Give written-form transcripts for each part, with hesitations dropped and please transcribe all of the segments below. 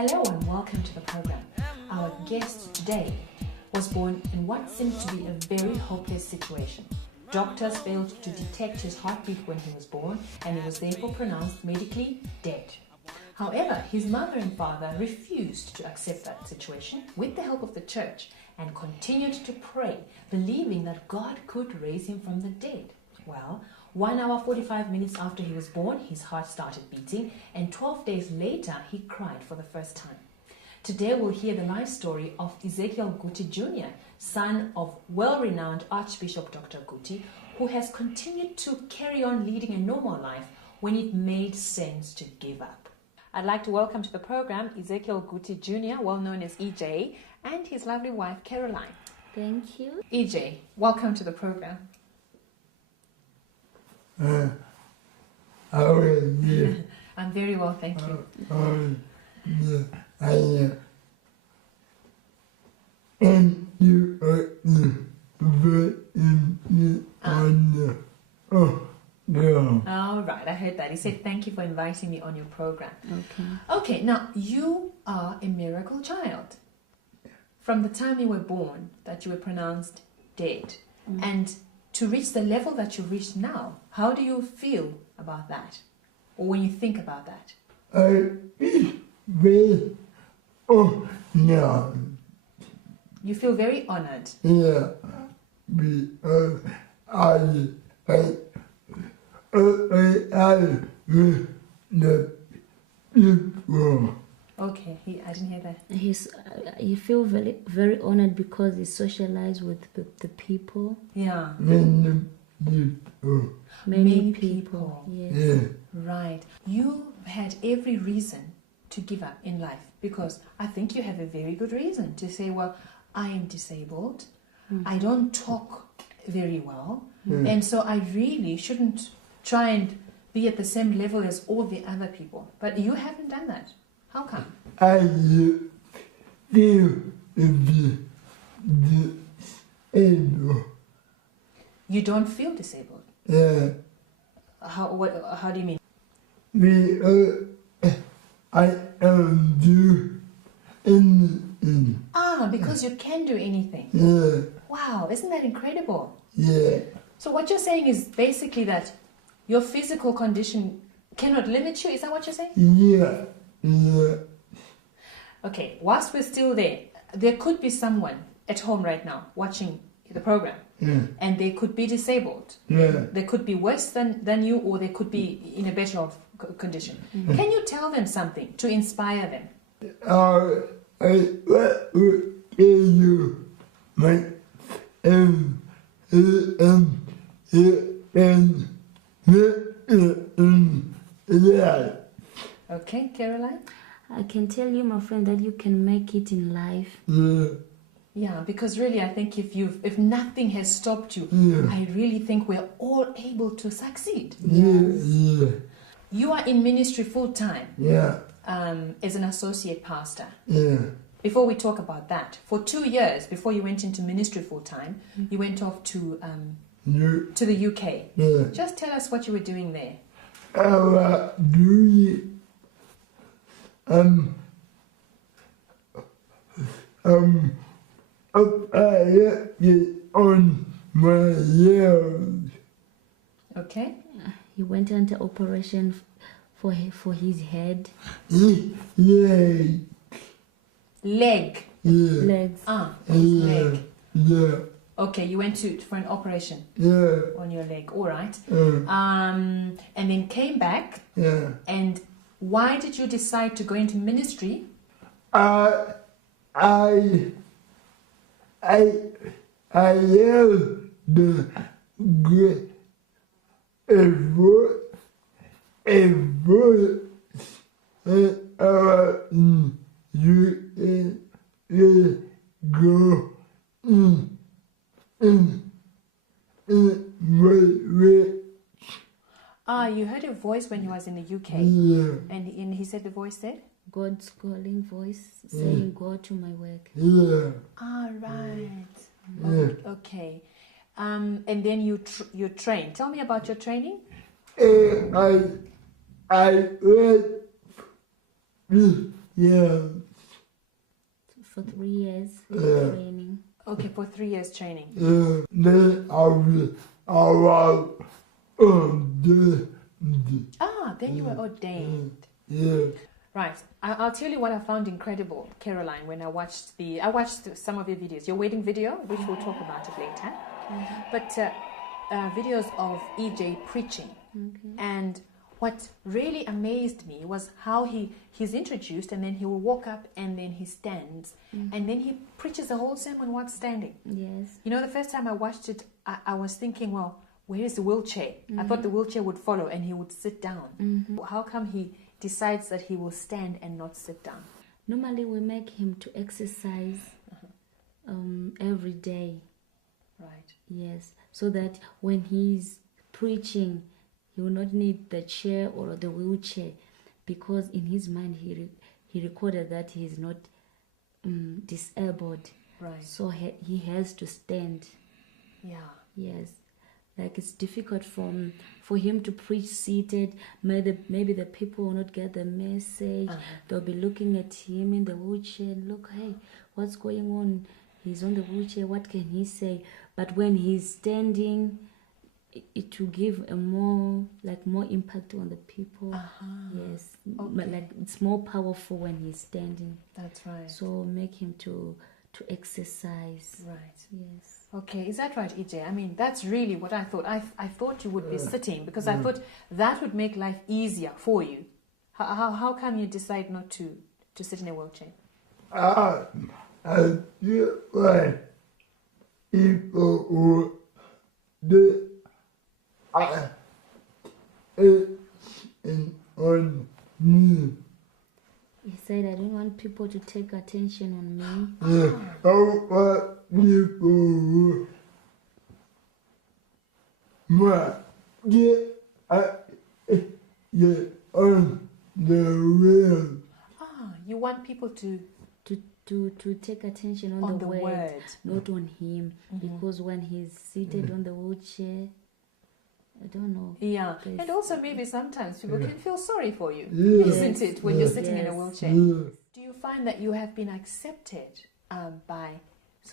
Hello and welcome to the program. Our guest today was born in what seemed to be a very hopeless situation. Doctors failed to detect his heartbeat when he was born and he was therefore pronounced medically dead. However, his mother and father refused to accept that situation with the help of the church and continued to pray, believing that God could raise him from the dead. Well, 1 hour 45 minutes after he was born, his heart started beating, and 12 days later, he cried for the first time. Today, we'll hear the life story of Ezekiel Guti Jr., son of well-renowned Archbishop Dr. Guti, who has continued to carry on leading a normal life when it made sense to give up. I'd like to welcome to the program Ezekiel Guti Jr., well known as EJ, and his lovely wife, Caroline. Thank you. EJ, welcome to the program. How are you? I'm very well, thank you. And you are very on the All right, I heard that. He said thank you for inviting me on your program. Okay. Okay, now you are a miracle child. From the time you were born, that you were pronounced dead, and to reach the level that you reached now, how do you feel about that? Or when you think about that? I very honored. You feel very honored. Yeah, because I with the people. Okay, I didn't hear that. You feel very honored because he socialized with the people. Yeah. Many people. Many people. Yes. Yeah. Right. You had every reason to give up in life because I think you have a very good reason to say, well, I am disabled. I don't talk very well. And so I really shouldn't try and be at the same level as all the other people. But you haven't done that. How come? I feel disabled. You don't feel disabled. Yeah. How do you mean? I am do anything. Because you can do anything. Yeah. Wow, isn't that incredible? Yeah. So what you're saying is basically that your physical condition cannot limit you. Is that what you're saying? Yeah. Yeah. Okay, whilst we're still there could be someone at home right now watching the program, and they could be disabled. Yeah. They could be worse than you, or they could be in a better condition. Can you tell them something to inspire them? I will tell you my yeah. Okay, Caroline? I can tell you, my friend, that you can make it in life. Yeah. Yeah, because really I think if nothing has stopped you, I really think we're all able to succeed. Yeah. You are in ministry full time. Yeah. As an associate pastor. Yeah. Before we talk about that, for 2 years before you went into ministry full time, you went off to the UK. Yeah. Just tell us what you were doing there. I was doing on my ears. Okay. He went into operation for his head. Yeah. Leg. Yeah. Legs. Leg. Yeah. Okay, you went for an operation Yeah. on your leg. All right. And then came back. Yeah. And why did you decide to go into ministry? I have the great effort you go You heard a voice when you was in the UK. Yeah. And he said the voice said? God's calling voice saying, go to my work. Yeah. Right. Okay. And then you trained. Tell me about your training. I went Yeah. For 3 years Yeah. training. Okay, for 3 years training. Then I was Then you were ordained. Yeah. Right. I'll tell you what I found incredible, Caroline, when I watched some of your videos. Your wedding video, which we'll talk about it later. But videos of EJ preaching. And what really amazed me was how he's introduced, and then he will walk up and then he stands and then he preaches the whole sermon while standing. Yes. You know, the first time I watched it, I was thinking, well, where is the wheelchair? I thought the wheelchair would follow and he would sit down. How come he decides that he will stand and not sit down? Normally we make him to exercise every day. Right. Yes, so that when he's preaching, he will not need the chair or the wheelchair, because in his mind he recorded that he is not disabled. Right. So he has to stand. Yeah. Yes, like it's difficult for him to preach seated. Maybe the people will not get the message. They'll be looking at him in the wheelchair and look, hey, what's going on? He's on the wheelchair. What can he say? But when he's standing, it will give a more impact on the people. Yes, but like it's more powerful when he's standing. That's right. So make him to exercise. Right. Yes. Okay, is that right, EJ? I mean, that's really what I thought. I thought you would be sitting, because I thought that would make life easier for you. How come you decide not to sit in a wheelchair? I feel like people who it's on me. He said, I don't want people to take attention on me. Yeah. I want people who might get on the wheel. You want people to To take attention on the word, not on him, because when he's seated on the wheelchair, I don't know. Yeah, and also maybe sometimes people can feel sorry for you, Yeah. isn't it, when you're sitting in a Yes. wheelchair? Yeah. Do you find that you have been accepted by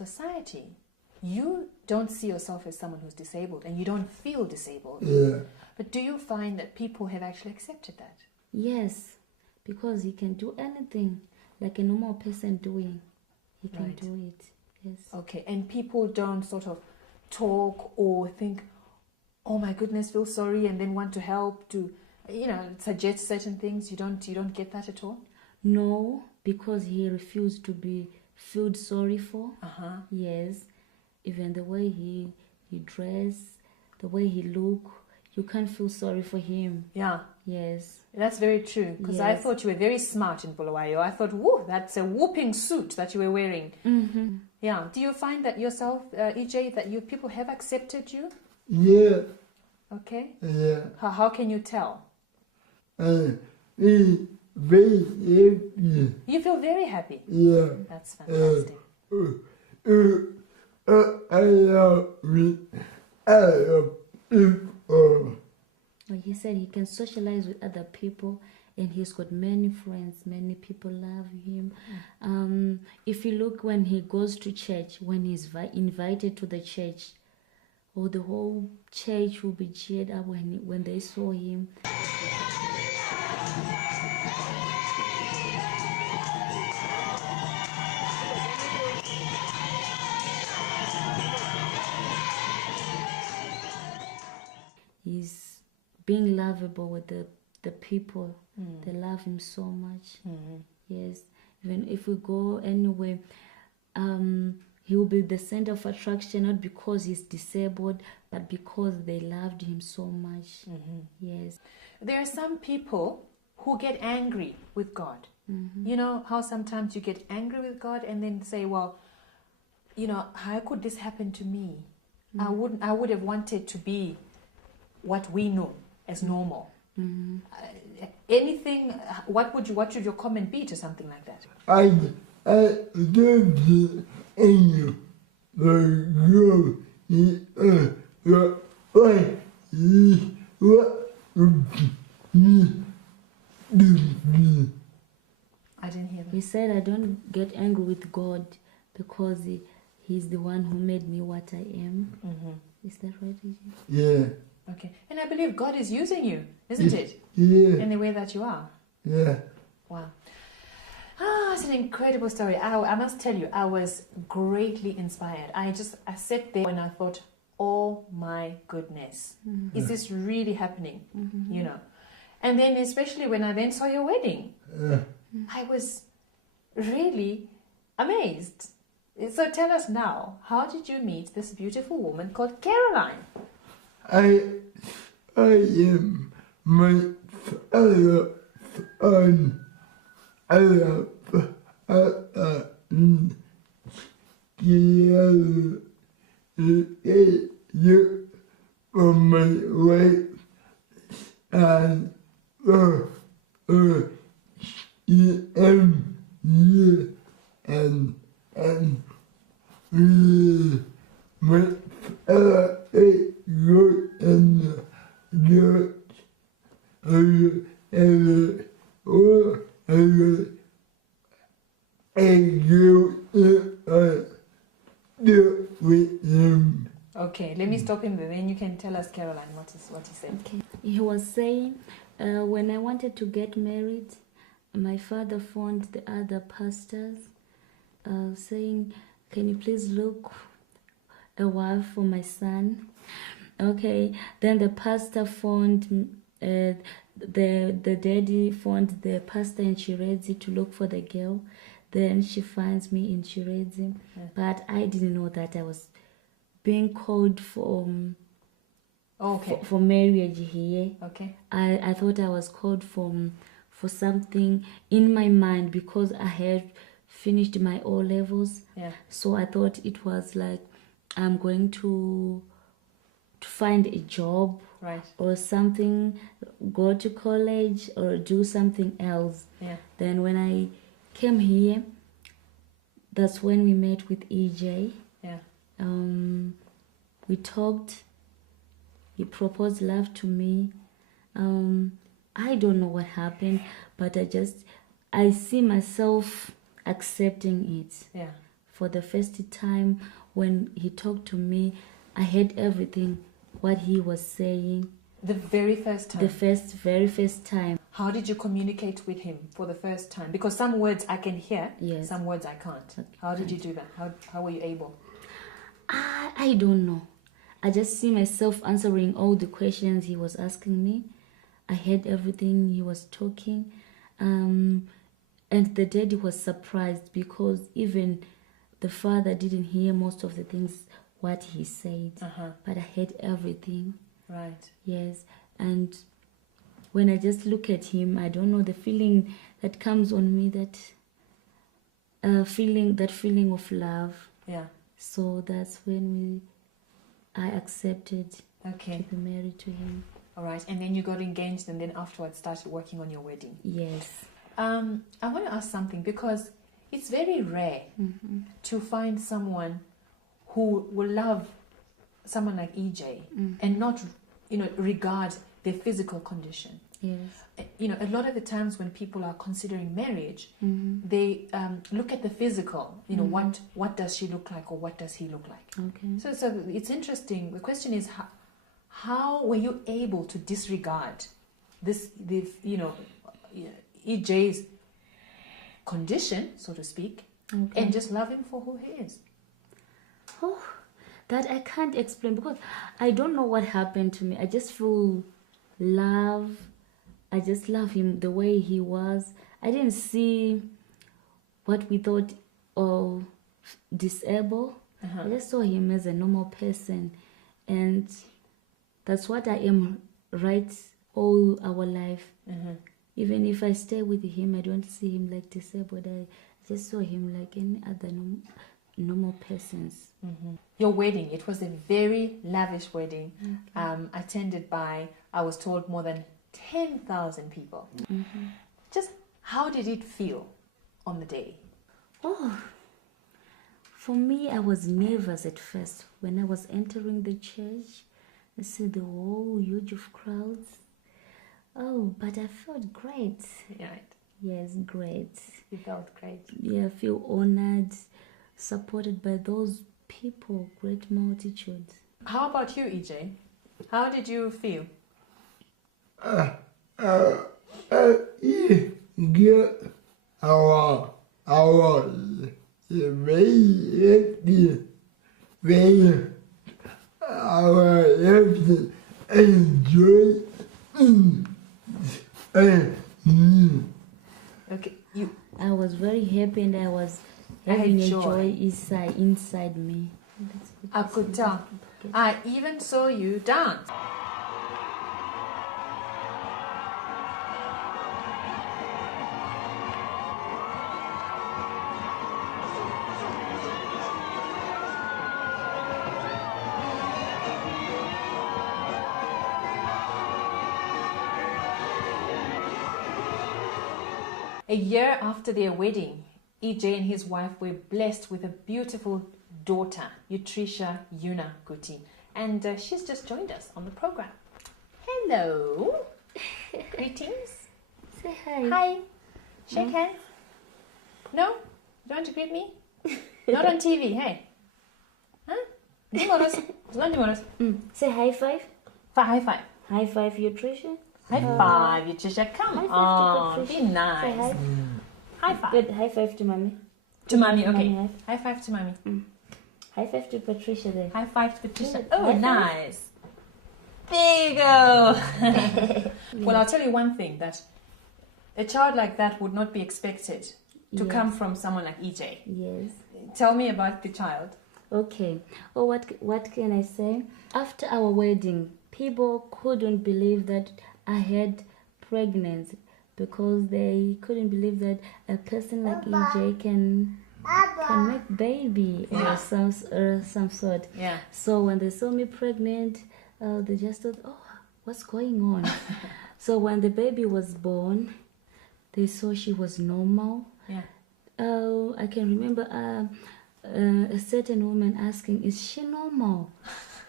society? You don't see yourself as someone who's disabled, and you don't feel disabled. Yeah. But do you find that people have actually accepted that? Yes, because he can do anything like a normal person doing. He can Right. do it. Yes. Okay, and people don't sort of talk or think, oh my goodness, feel sorry, and then want to help, to, suggest certain things. You don't get that at all? No, because he refused to be felt sorry for. Yes, even the way he dress, the way he look, you can't feel sorry for him. Yeah. Yes. That's very true, because I Yes. thought you were very smart in Bulawayo. I thought, whoa, that's a whooping suit that you were wearing. Yeah. Do you find that yourself, EJ, that people have accepted you? Yeah. Okay. Yeah. How can you tell? Be very happy. You feel very happy. Yeah. That's fantastic. I love people. Like he said, he can socialize with other people, and he's got many friends. Many people love him. If you look when he goes to church, when he's invited to the church, the whole church will be cheered up when they saw him. He's being lovable with the people. They love him so much. Yes. Even if we go anywhere, he will be the center of attraction, not because he's disabled, but because they loved him so much. Yes. There are some people who get angry with God. You know how sometimes you get angry with God and then say, well, how could this happen to me? I would have wanted to be what we know as normal. Anything, what should your comment be to something like that? I don't see any the I didn't hear He said I don't get angry with God because He's the one who made me what I am. Is that right, AJ? Yeah. Okay. And I believe God is using you, isn't it? Yeah. In the way that you are. Yeah. Wow. Ah, it's an incredible story. I must tell you, I was greatly inspired. I sat there and I thought, oh my goodness, is this really happening? You know. And then especially when I then saw your wedding, I was really amazed. So tell us now, how did you meet this beautiful woman called Caroline? I am my father son. I have you from my wife and and my father is good and good with him. Okay, let me stop him there. Then you can tell us, Caroline, what he said. Okay. He was saying, when I wanted to get married, my father phoned the other pastors, saying, "Can you please look a wife for my son?" Okay. Then the pastor phoned. The daddy phoned the pastor in Shirezi to look for the girl. Then she finds me in Shirezi, but I didn't know that I was being called for for marriage here. Okay. I thought I was called for something in my mind because I had finished my O levels. Yeah. So I thought it was like I'm going to find a job, Right. or something, go to college or do something else. Yeah. Then when I came here, that's when we met with EJ. Yeah. We talked. He proposed love to me. I don't know what happened, but I see myself accepting it. Yeah. For the first time when he talked to me, I heard everything, what he was saying. The very first time. The very first time. How did you communicate with him for the first time? Because some words I can hear, Yes. some words I can't. How did you do that? How were you able? I don't know. I just see myself answering all the questions he was asking me. I heard everything he was talking. And the daddy was surprised because even the father didn't hear most of the things what he said. But I heard everything. Right. Yes. And when I just look at him, I don't know, the feeling that comes on me, that feeling of love. Yeah. So that's when I accepted Okay. to be married to him. All right. And then you got engaged and then afterwards started working on your wedding. Yes. I want to ask something because it's very rare to find someone who will love someone like EJ and not, regard their physical condition. Yes. A lot of the times when people are considering marriage, they look at the physical. What does she look like or what does he look like? Okay. So it's interesting. The question is, how were you able to disregard EJ's condition, so to speak, and just love him for who he is? Oh, that I can't explain because I don't know what happened to me. I just feel love. I just love him the way he was. I didn't see what we thought of disabled. I just saw him as a normal person, and that's what I am right all our life. Even if I stay with him, I don't see him like disabled. I just saw him like any other normal persons. Your wedding, it was a very lavish wedding, attended by, I was told, more than 10,000 people. Just how did it feel on the day? Oh, for me, I was nervous at first. When I was entering the church, I see the whole huge of crowds. Oh, but I felt great. Right. Yes, great. You felt great. Yeah, I feel honored, supported by those people, great multitudes. How about you, EJ? How did you feel? Get our very our enjoy Okay, you. I was very happy and I was I had having a joy. joy inside me. That's what I you could said. tell. I even saw you dance. A year after their wedding, EJ and his wife were blessed with a beautiful daughter, Utrisha Yuna Guti. And she's just joined us on the program. Hello. Greetings. Say hi. Hi. Shake hands. No? You don't want to greet me? Not on TV, hey? Huh? Dimoros. Not Dimoros. Say high five. High five. High five, Utrisha. High five, Utrisha. Come High five on. to Be Patricia. Say nice. hi. High five. Good. High five to mommy. To mommy, Mommy, okay. high. High five to mommy. High five to Patricia there. High five to Patricia. Good. Oh, High five. nice. There you go. Well, I'll tell you one thing, that a child like that would not be expected to Yes. come from someone like EJ. Yes. Tell me about the child. Okay. Oh, what can I say? After our wedding, people couldn't believe that I had pregnancy because they couldn't believe that a person like EJ can make baby Yeah. or some sort. Yeah. So when they saw me pregnant, they just thought, "Oh, what's going on?" So when the baby was born, they saw she was normal. Yeah. I can remember a certain woman asking, "Is she normal?"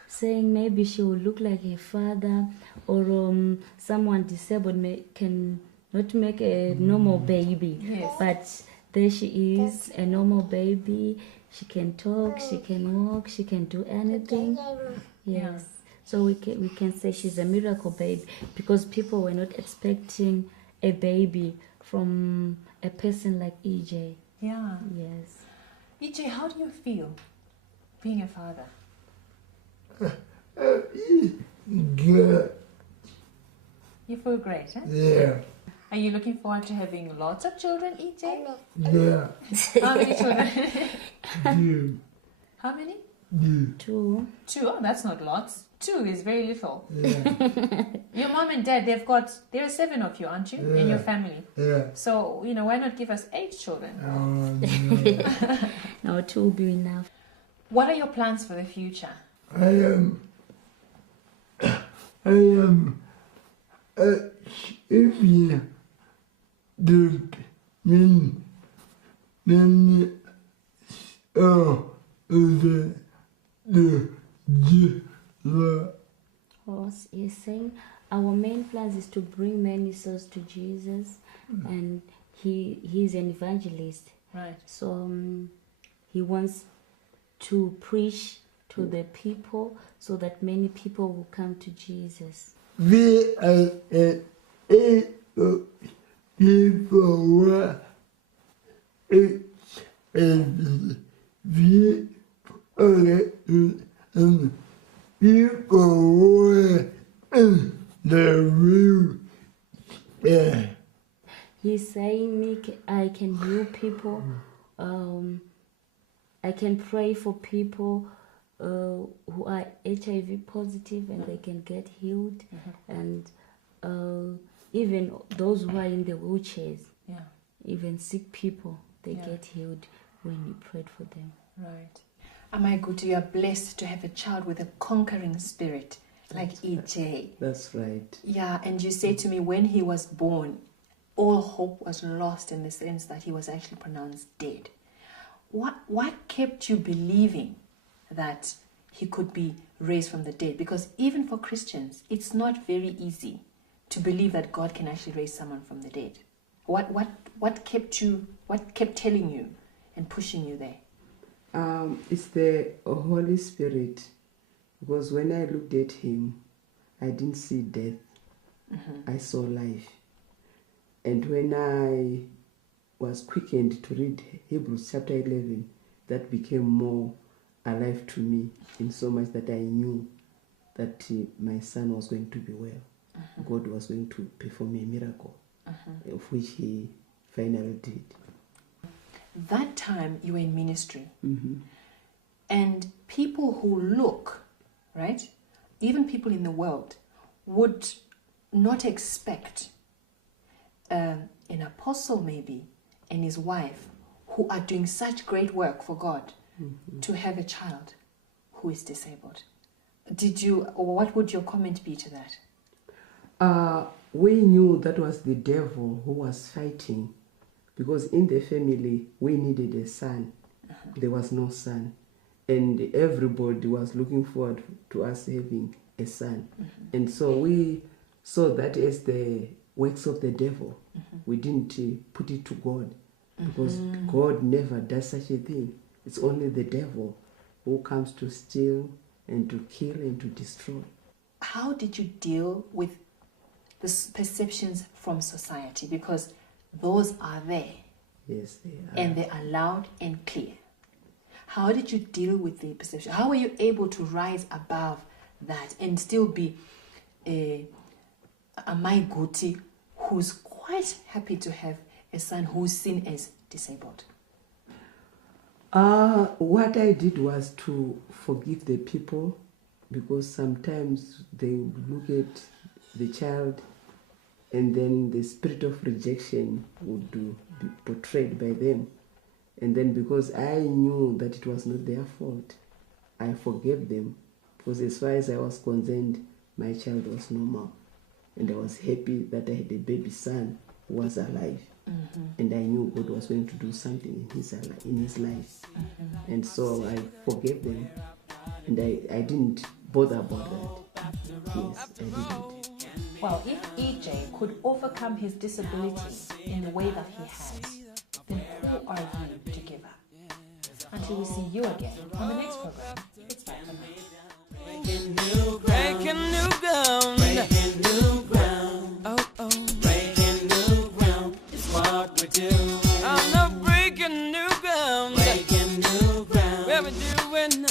Saying maybe she will look like her father, or someone disabled can not make a normal baby. Yes. But there she is, a normal baby. She can talk, she can walk, she can do anything. Yes. So we can say she's a miracle baby because people were not expecting a baby from a person like EJ. Yeah. Yes. EJ, how do you feel being a father? good. You feel great, huh? Yeah. Are you looking forward to having lots of children, EJ? Yeah. How many children? You. How many? You. 2. 2. Oh, that's not lots. 2 is very little. Yeah. Your mom and dad, there are 7 of you, aren't you? In your family. Yeah. So, why not give us 8 children? No. No, 2 will be enough. What are your plans for the future? I am if you do many the Oh, you're saying our main plans is to bring many souls to Jesus, and he's an evangelist. Right. So he wants to preach to the people so that many people will come to Jesus. we are people it is we and people in the room. Yeah. He's saying I can heal people. I can pray for people who are HIV positive and they can get healed, and even those who are in the wheelchairs, Yeah. even sick people, they Yeah. get healed when you prayed for them. Right. Am I good? You are blessed to have a child with a conquering spirit like EJ. That's right. Yeah, and you say to me when he was born, all hope was lost in the sense that he was actually pronounced dead. What kept you believing that he could be raised from the dead? Because even for Christians, it's not very easy to believe that God can actually raise someone from the dead. What kept telling you and pushing you there? It's the Holy Spirit, because when I looked at him, I didn't see death. I saw life. And when I was quickened to read Hebrews chapter 11, that became more alive to me, in so much that I knew that my son was going to be well. God was going to perform a miracle, of which he finally did. That time you were in ministry, and people who look, right, even people in the world, would not expect an apostle maybe and his wife, who are doing such great work for God, to have a child who is disabled. What would your comment be to that? We knew that was the devil who was fighting, because in the family we needed a son. There was no son, and everybody was looking forward to us having a son. And so we saw that as the works of the devil. We didn't put it to God, because God never does such a thing. It's only the devil who comes to steal and to kill and to destroy. How did you deal with the perceptions from society? Because those are there. Yes, they are. And they are loud and clear. How did you deal with the perception? How were you able to rise above that and still be a my Guti who's quite happy to have a son who's seen as disabled? What I did was to forgive the people, because sometimes they look at the child and then the spirit of rejection would be portrayed by them. And then because I knew that it was not their fault, I forgave them, because as far as I was concerned, my child was normal. And I was happy that I had a baby son who was alive. And I knew God was going to do something in his life. And so I forgave them. And I didn't bother about that. Yes, I didn't. Well, if EJ could overcome his disability in the way that he has, then who are you to give up? Until we see you again on the next program. It's bye for now. Breaking new ground. Breaking new ground. Oh, oh. Breaking new ground is what we do. I'm not breaking new ground. Breaking new ground. Where we doing?